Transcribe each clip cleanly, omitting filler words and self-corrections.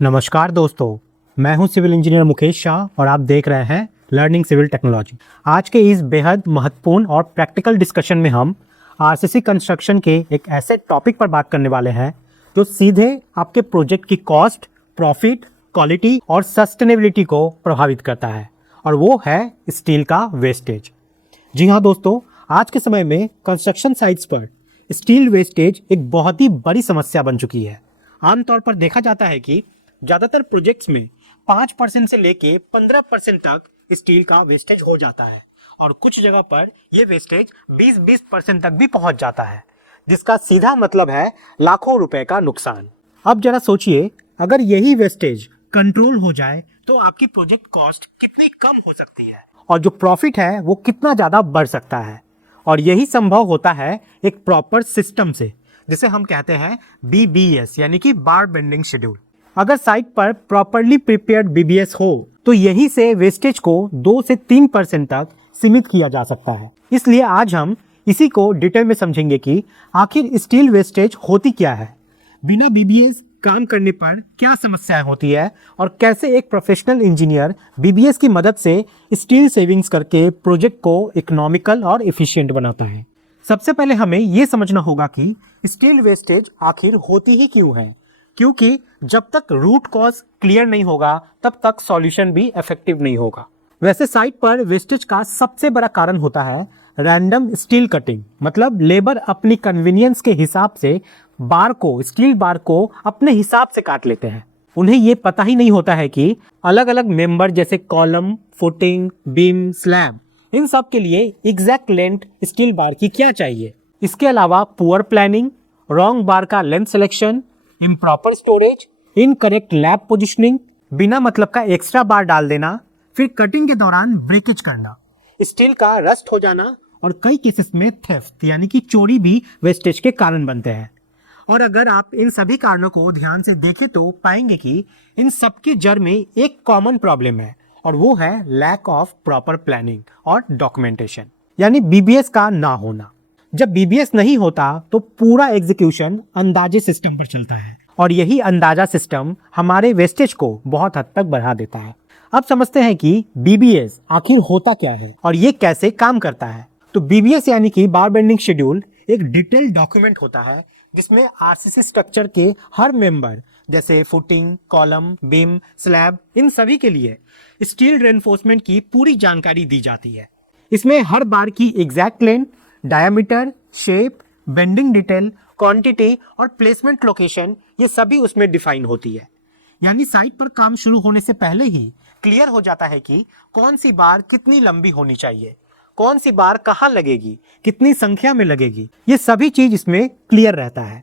नमस्कार दोस्तों, मैं हूं सिविल इंजीनियर मुकेश शाह और आप देख रहे हैं लर्निंग सिविल टेक्नोलॉजी। आज के इस बेहद महत्वपूर्ण और प्रैक्टिकल डिस्कशन में हम आरसीसी कंस्ट्रक्शन के एक ऐसे टॉपिक पर बात करने वाले हैं जो सीधे आपके प्रोजेक्ट की कॉस्ट, प्रॉफिट, क्वालिटी और सस्टेनेबिलिटी को प्रभावित करता है, और वो है स्टील का वेस्टेज। जी हाँ दोस्तों, आज के समय में कंस्ट्रक्शन साइट्स पर स्टील वेस्टेज एक बहुत ही बड़ी समस्या बन चुकी है। आमतौर पर देखा जाता है कि ज़्यादातर प्रोजेक्ट्स में 5% से लेके 15% तक स्टील का वेस्टेज हो जाता है, और कुछ जगह पर यह वेस्टेज 20% तक भी पहुंच जाता है, जिसका सीधा मतलब है लाखों रुपए का नुकसान। अब जरा सोचिए, अगर यही वेस्टेज कंट्रोल हो जाए तो आपकी प्रोजेक्ट कॉस्ट कितनी कम हो सकती है और जो प्रॉफिट है वो कितना ज़्यादा बढ़ सकता है। और यही संभव होता है एक प्रॉपर सिस्टम से, जिसे हम कहते हैं BBS यानी कि बार बेंडिंग शेड्यूल। अगर साइट पर प्रॉपरली प्रिपेयर्ड BBS हो तो यही से वेस्टेज को 2 से 3% तक सीमित किया जा सकता है। इसलिए आज हम इसी को डिटेल में समझेंगे कि आखिर स्टील वेस्टेज होती क्या है, बिना BBS काम करने पर क्या समस्याएं होती है, और कैसे एक प्रोफेशनल इंजीनियर BBS की मदद से स्टील सेविंग्स करके प्रोजेक्ट को इकोनॉमिकल और एफिशिएंट बनाता है। सबसे पहले हमें ये समझना होगा कि स्टील वेस्टेज आखिर होती ही क्यों है, क्योंकि जब तक रूट कॉज क्लियर नहीं होगा तब तक सॉल्यूशन भी इफेक्टिव नहीं होगा। वैसे साइट पर वेस्टेज का सबसे बड़ा कारण होता है रैंडम स्टील कटिंग, मतलब लेबर अपनी कन्वीनियंस के हिसाब से स्टील बार को अपने हिसाब से काट लेते हैं। उन्हें ये पता ही नहीं होता है कि अलग अलग मेंबर जैसे कॉलम, फुटिंग, बीम, स्लैब, इन सब के लिए एग्जैक्ट लेंथ स्टील बार की क्या चाहिए। इसके अलावा पुअर प्लानिंग, रॉन्ग बार का length selection, improper storage, incorrect lab positioning, बिना मतलब का एक्स्ट्रा बार डाल देना, फिर कटिंग के दौरान ब्रेकेज करना, स्टील का रस्ट हो जाना, और कई केसेस में थेफ्ट यानी कि चोरी भी वेस्टेज के कारण बनते हैं। और अगर आप इन सभी कारणों को ध्यान से देखें तो पाएंगे कि इन सबकी जड़ में एक कॉमन प्रॉब्लम है, और वो है लैक ऑफ प्रॉपर प्लानिंग और डॉक्यूमेंटेशन, यानी BBS का ना होना। जब BBS नहीं होता तो पूरा एग्जीक्यूशन अंदाजे सिस्टम पर चलता है, और यही अंदाजा सिस्टम हमारे वेस्टेज को बहुत हद तक बढ़ा देता है। अब समझते हैं कि BBS आखिर होता क्या है और ये कैसे काम करता है। तो BBS यानी कि बार बेंडिंग शेड्यूल एक डिटेल डॉक्यूमेंट होता है जिसमें RCC स्ट्रक्चर के हर मेंबर जैसे फुटिंग, कॉलम, बीम, स्लैब, इन सभी के लिए स्टील रेनफोर्समेंट की पूरी जानकारी दी जाती है। इसमें हर बार की exact length, diameter, shape, bending detail, quantity और प्लेसमेंट लोकेशन, ये सभी उसमें डिफाइन होती है। यानी साइट पर काम शुरू होने से पहले ही क्लियर हो जाता है कि कौन सी बार कितनी लंबी होनी चाहिए, कौन सी बार कहाँ लगेगी, कितनी संख्या में लगेगी, ये सभी चीज इसमें क्लियर रहता है।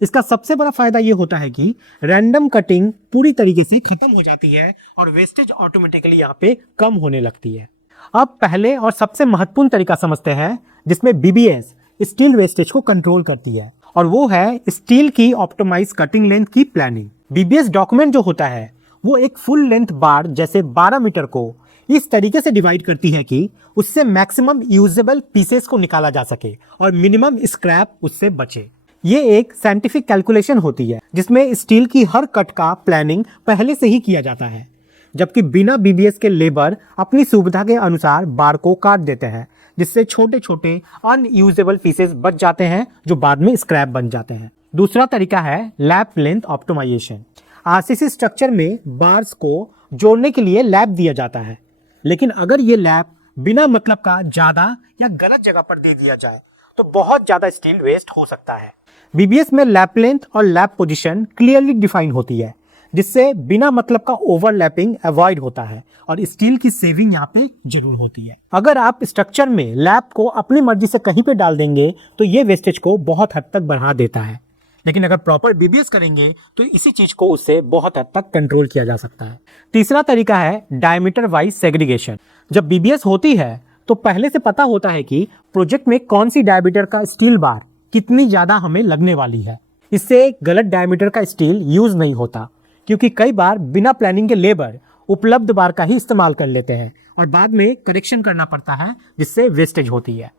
इसका सबसे बड़ा फायदा ये होता है कि रैंडम कटिंग पूरी तरीके से खत्म हो जाती है और वेस्टेज ऑटोमेटिकली यहाँ पे कम होने लगती है। अब पहले और सबसे महत्वपूर्ण तरीका समझते हैं जिसमें BBS स्टील वेस्टेज को कंट्रोल करती है, और वो है स्टील की ऑप्टिमाइज कटिंग लेंथ की प्लानिंग। BBS डॉक्यूमेंट जो होता है वो एक फुल लेंथ बार जैसे 12 मीटर को इस तरीके से डिवाइड करती है कि उससे मैक्सिमम यूजेबल पीसेस को निकाला जा सके और मिनिमम स्क्रैप उससे बचे। ये एक साइंटिफिक कैलकुलेशन होती है जिसमें स्टील की हर कट का प्लानिंग पहले से ही किया जाता है, जबकि बिना BBS के लेबर अपनी सुविधा के अनुसार बार को काट देते हैं, जिससे छोटे छोटे अनयूजेबल पीसेस बच जाते हैं जो बाद में स्क्रैप बन जाते हैं। दूसरा तरीका है lap length optimization. RCC structure में बार्स को जोड़ने के लिए लैप दिया जाता है, लेकिन अगर ये लैप बिना मतलब का ज्यादा या गलत जगह पर दे दिया जाए तो बहुत ज्यादा स्टील वेस्ट हो सकता है। BBS में लैप लेंथ और लैप पोजीशन क्लियरली डिफाइन होती है, जिससे बिना मतलब का ओवरलैपिंग अवॉइड होता है और स्टील की सेविंग यहाँ पे जरूर होती है। अगर आप स्ट्रक्चर में लैप को अपनी मर्जी से कहीं पे डाल देंगे तो ये वेस्टेज को बहुत हद तक बढ़ा देता है, लेकिन अगर प्रॉपर BBS करेंगे तो इसी चीज को उससे बहुत हद तक कंट्रोल किया जा सकता है। तीसरा तरीका है डायमीटर वाइज सेग्रीगेशन। जब BBS होती है तो पहले से पता होता है कि प्रोजेक्ट में कौन सी डायमीटर का स्टील बार कितनी ज्यादा हमें लगने वाली है। इससे गलत डायमीटर का स्टील यूज नहीं होता, क्योंकि कई बार बिना प्लानिंग के लेबर उपलब्ध बार का ही इस्तेमाल कर लेते हैं और बाद में करेक्शन करना पड़ता है, जिससे वेस्टेज होती है।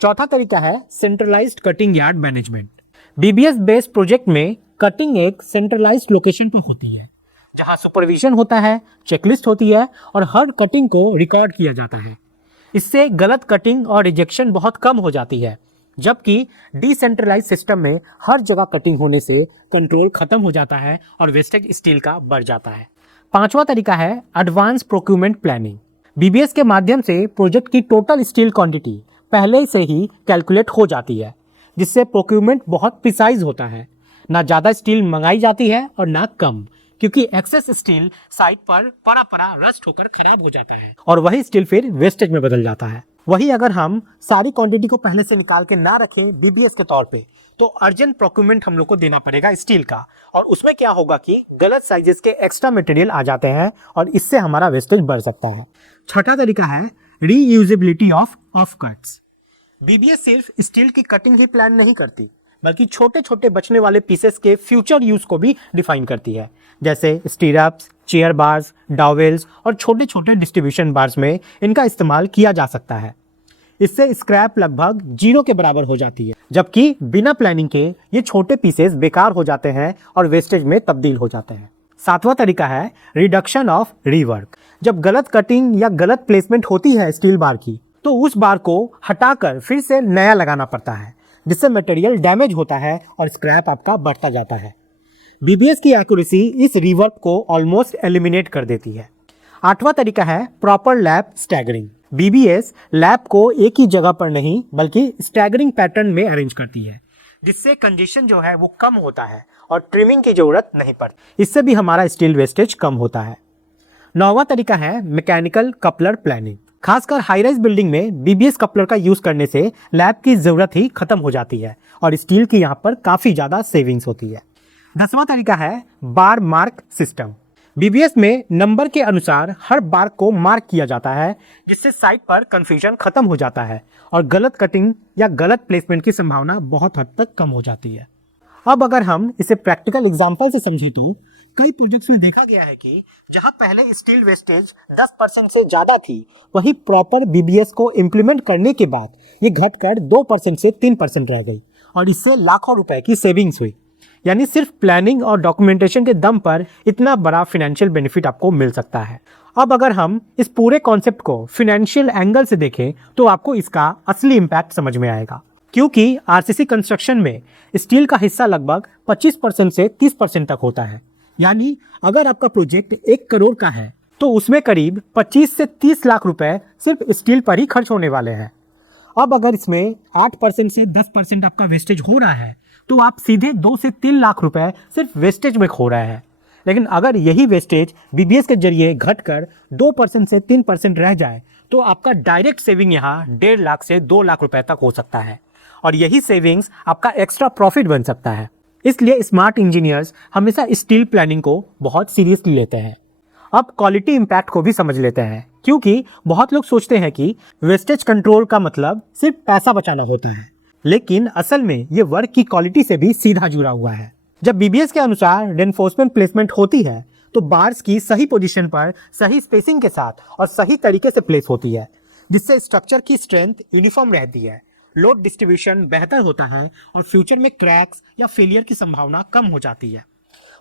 चौथा तरीका है centralised cutting yard management. BBS based project में कटिंग एक सेंट्रलाइज्ड लोकेशन पर होती है जहां सुपरविजन होता है, चेकलिस्ट होती है और हर कटिंग को रिकॉर्ड किया जाता है। इससे गलत कटिंग और रिजेक्शन बहुत कम हो जाती है, जबकि डिसेंट्रलाइज सिस्टम में हर जगह कटिंग होने से कंट्रोल खत्म हो जाता है और वेस्टेज स्टील का बढ़ जाता है। पांचवा तरीका है एडवांस प्रोक्यूरमेंट प्लानिंग। बीबीएस के माध्यम से प्रोजेक्ट की टोटल स्टील क्वांटिटी पहले से ही कैलकुलेट हो जाती है, जिससे प्रोक्यूरमेंट बहुत प्रिसाइज होता है। ना ज़्यादा स्टील मंगाई जाती है और ना कम, क्योंकि एक्सेस स्टील साइट पर परा रस्ट होकर खराब हो जाता है और वही स्टील फिर वेस्टेज में बदल जाता है। वही अगर हम सारी क्वांटिटी को पहले से निकाल के ना रखें बीबीएस के तौर पे, तो अर्जेंट प्रोक्यूरमेंट हम लोग को देना पड़ेगा स्टील का, और उसमें क्या होगा कि गलत साइजेस के एक्स्ट्रा मटेरियल आ जाते हैं और इससे हमारा वेस्टेज बढ़ सकता है। छठा तरीका है रीयूजेबिलिटी ऑफ कट्स। बीबीएस सिर्फ स्टील की कटिंग ही प्लान नहीं करती, बल्कि छोटे छोटे बचने वाले पीसेस के फ्यूचर यूज को भी डिफाइन करती है, जैसे स्टीरअप्स, चेयर बार्स, डॉवेल्स और छोटे छोटे डिस्ट्रीब्यूशन बार्स में इनका इस्तेमाल किया जा सकता है। इससे स्क्रैप लगभग 0 के बराबर हो जाती है, जबकि बिना प्लानिंग के ये छोटे पीसेस बेकार हो जाते हैं और वेस्टेज में तब्दील हो जाते हैं। सातवां तरीका है रिडक्शन ऑफ रीवर्क। जब गलत कटिंग या गलत प्लेसमेंट होती है स्टील बार की, तो उस बार को हटाकर फिर से नया लगाना पड़ता है, जिससे मटेरियल डैमेज होता है और स्क्रैप आपका बढ़ता जाता है। बीबीएस की एक्यूरेसी इस रिवर्क को ऑलमोस्ट एलिमिनेट कर देती है। आठवां तरीका है proper lap staggering. BBS lap को एक ही जगह पर नहीं बल्कि स्टैगरिंग पैटर्न में अरेंज करती है, जिससे कंजेशन जो है वो कम होता है और ट्रिमिंग की जरूरत नहीं पड़ती। इससे भी हमारा स्टील वेस्टेज कम होता है। नौवां तरीका है मैकेनिकल कपलर प्लानिंग। खासकर हाई राइज बिल्डिंग में बीबीएस कपलर का यूज करने से लैब की जरूरत ही खत्म हो जाती है और स्टील की यहाँ पर काफी ज्यादा सेविंग्स होती है। 10वां तरीका है बार मार्क सिस्टम। बीबीएस में नंबर के अनुसार हर बार को मार्क किया जाता है, जिससे साइट पर कंफ्यूजन खत्म हो जाता है और गलत कटिंग या गलत प्लेसमेंट की संभावना बहुत हद तक कम हो जाती है। अब अगर हम इसे प्रैक्टिकल एग्जांपल से समझें तो कई प्रोजेक्ट्स में देखा गया है कि जहां पहले स्टील वेस्टेज 10% से ज्यादा थी, वही प्रॉपर बीबीएस को इम्प्लीमेंट करने के बाद ये घटकर 2% से 3% रह गई और इससे लाखों रुपए की सेविंग्स हुई। यानी सिर्फ प्लानिंग और डॉक्यूमेंटेशन के दम पर इतना बड़ा फाइनेंशियल बेनिफिट आपको मिल सकता है। अब अगर हम इस पूरे कॉन्सेप्ट को फाइनेंशियल एंगल से देखें तो आपको इसका असली इम्पैक्ट समझ में आएगा, क्योंकि आरसीसी कंस्ट्रक्शन में स्टील का हिस्सा लगभग 25% से 30% तक होता है। यानी अगर आपका प्रोजेक्ट 1 करोड़ का है तो उसमें करीब 25 से 30 लाख रुपए सिर्फ स्टील पर ही खर्च होने वाले हैं। अब अगर इसमें 8% से 10% आपका वेस्टेज हो रहा है तो आप सीधे 2 से 3 लाख रुपए सिर्फ वेस्टेज में खो रहे हैं। लेकिन अगर यही वेस्टेज बीबीएस के जरिए घटकर 2% से 3% रह जाए तो आपका डायरेक्ट सेविंग यहाँ 1.5 लाख से 2 लाख रुपए तक हो सकता है और यही सेविंग्स आपका एक्स्ट्रा प्रॉफिट बन सकता है। इसलिए स्मार्ट इंजीनियर्स हमेशा स्टील प्लानिंग को बहुत सीरियसली लेते हैं। अब क्वालिटी इंपैक्ट को भी समझ लेते हैं, क्योंकि बहुत लोग सोचते हैं कि वेस्टेज कंट्रोल का मतलब सिर्फ पैसा बचाना होता है, लेकिन असल में ये वर्क की क्वालिटी से भी सीधा जुड़ा हुआ है। जब बीबीएस के अनुसार रेनफोर्समेंट प्लेसमेंट होती है तो बार्स की सही पोजीशन पर सही स्पेसिंग के साथ और सही तरीके से प्लेस होती है, जिससे स्ट्रक्चर की स्ट्रेंथ यूनिफॉर्म रहती है, लोड डिस्ट्रीब्यूशन बेहतर होता है और फ्यूचर में क्रैक्स या फेलियर की संभावना कम हो जाती है।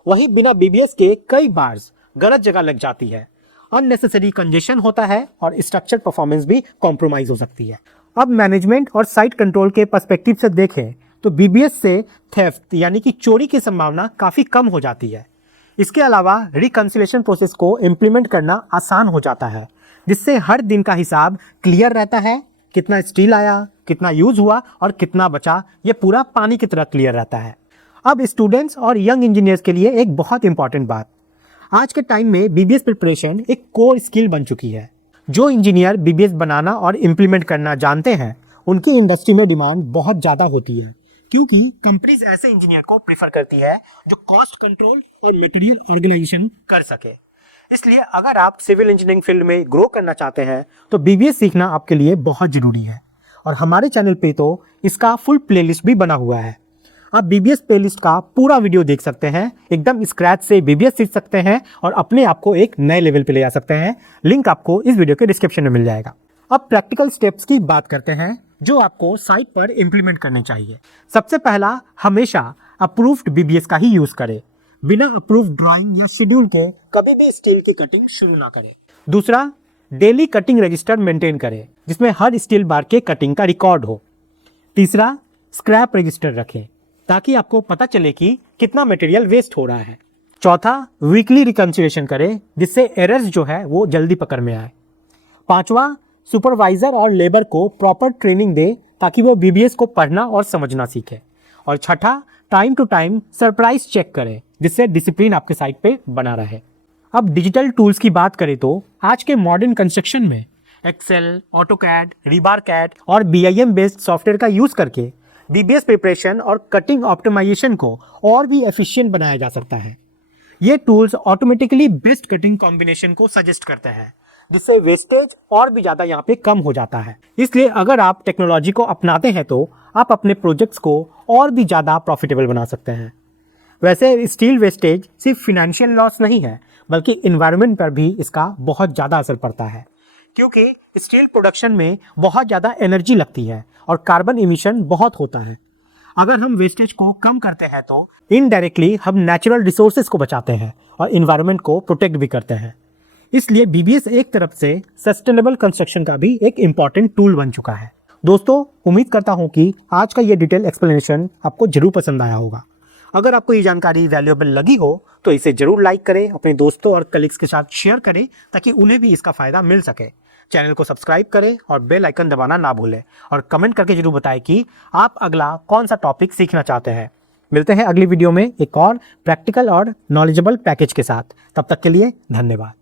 वहीं बिना बीबीएस के कई बार्स गलत जगह लग जाती है, अननेसेसरी कंजेशन होता है और स्ट्रक्चर परफॉर्मेंस भी कॉम्प्रोमाइज हो सकती है। अब मैनेजमेंट और साइट कंट्रोल के पर्सपेक्टिव से देखें तो बीबीएस से थेफ्ट यानी कि चोरी की संभावना काफ़ी कम हो जाती है। इसके अलावा रिकंसिलेशन प्रोसेस को इम्प्लीमेंट करना आसान हो जाता है, जिससे हर दिन का हिसाब क्लियर रहता है। कितना स्टील आया, कितना यूज हुआ और कितना बचा, ये पूरा पानी की तरह क्लियर रहता है। अब स्टूडेंट्स और यंग इंजीनियर्स के लिए एक बहुत इंपॉर्टेंट बात, आज के टाइम में बीबीएस प्रिपरेशन एक कोर स्किल बन चुकी है। जो इंजीनियर बीबीएस बनाना और इम्प्लीमेंट करना जानते हैं उनकी इंडस्ट्री में डिमांड बहुत ज़्यादा होती है, क्योंकि कंपनीज ऐसे इंजीनियर को प्रीफर करती है जो कॉस्ट कंट्रोल और मटेरियल ऑर्गेनाइजेशन कर सके। इसलिए अगर आप सिविल इंजीनियरिंग फील्ड में ग्रो करना चाहते हैं तो बीबीएस सीखना आपके लिए बहुत ज़रूरी है और हमारे चैनल पे तो इसका फुल प्लेलिस्ट भी बना हुआ है। आप बीबीएस प्लेलिस्ट का पूरा वीडियो देख सकते हैं, एकदम स्क्रैच से बीबीएस सीख सकते हैं और अपने आप को एक नए लेवल पे ले जा सकते हैं। लिंक आपको इस वीडियो के डिस्क्रिप्शन में मिल जाएगा। अब प्रैक्टिकल स्टेप्स की बात करते हैं जो आपको साइट पर इम्प्लीमेंट करने चाहिए। सबसे पहला, हमेशा अप्रूव्ड बीबीएस का ही यूज करें। बिना अप्रूव्ड ड्राइंग या शेड्यूल के कभी भी स्टील की कटिंग शुरू ना करें। दूसरा, डेली कटिंग रजिस्टर मेंटेन करें जिसमें हर स्टील बार के कटिंग का रिकॉर्ड हो। तीसरा, स्क्रैप रजिस्टर रखें ताकि आपको पता चले कि कितना मटेरियल वेस्ट हो रहा है। चौथा, वीकली रिकंसिलिएशन करें जिससे एरर्स जो है वो जल्दी पकड़ में आए। पांचवा, सुपरवाइजर और लेबर को प्रॉपर ट्रेनिंग दे ताकि वो बीबीएस को पढ़ना और समझना सीखे। और छठा, time to time surprise check करें जिससे डिसिप्लिन आपके साइड पे बना रहे। अब डिजिटल टूल्स की बात करें तो आज के मॉडर्न कंस्ट्रक्शन में एक्सेल, ऑटोकैड, रिबारकैड और बीआईएम बेस्ड सॉफ्टवेयर का यूज करके बीबीएस प्रिपरेशन और कटिंग ऑप्टिमाइजेशन को और भी एफिशिएंट बनाया जा सकता है। ये tools automatically best cutting combination को सजेस्ट करते हैं जिससे वेस्टेज और भी ज़्यादा यहाँ पे कम हो जाता है। इसलिए अगर आप टेक्नोलॉजी को अपनाते हैं तो आप अपने प्रोजेक्ट्स को और भी ज़्यादा प्रॉफिटेबल बना सकते हैं। वैसे स्टील वेस्टेज सिर्फ फिनेंशियल लॉस नहीं है बल्कि इन्वायरमेंट पर भी इसका बहुत ज़्यादा असर पड़ता है, क्योंकि स्टील प्रोडक्शन में बहुत ज़्यादा एनर्जी लगती है और कार्बन इमिशन बहुत होता है। अगर हम वेस्टेज को कम करते हैं तो इनडायरेक्टली हम नेचुरल रिसोर्सेज को बचाते हैं और इन्वायरमेंट को प्रोटेक्ट भी करते हैं। इसलिए बीबीएस एक तरफ से सस्टेनेबल कंस्ट्रक्शन का भी एक इम्पॉर्टेंट टूल बन चुका है। दोस्तों, उम्मीद करता हूँ कि आज का ये डिटेल एक्सप्लेनेशन आपको जरूर पसंद आया होगा। अगर आपको ये जानकारी वैल्यूएबल लगी हो तो इसे जरूर लाइक करें, अपने दोस्तों और कलीग्स के साथ शेयर करें ताकि उन्हें भी इसका फायदा मिल सके। चैनल को सब्सक्राइब करें और बेल आइकन दबाना ना भूलें और कमेंट करके जरूर बताएं कि आप अगला कौन सा टॉपिक सीखना चाहते हैं। मिलते हैं अगली वीडियो में एक और प्रैक्टिकल और नॉलेजेबल पैकेज के साथ। तब तक के लिए धन्यवाद।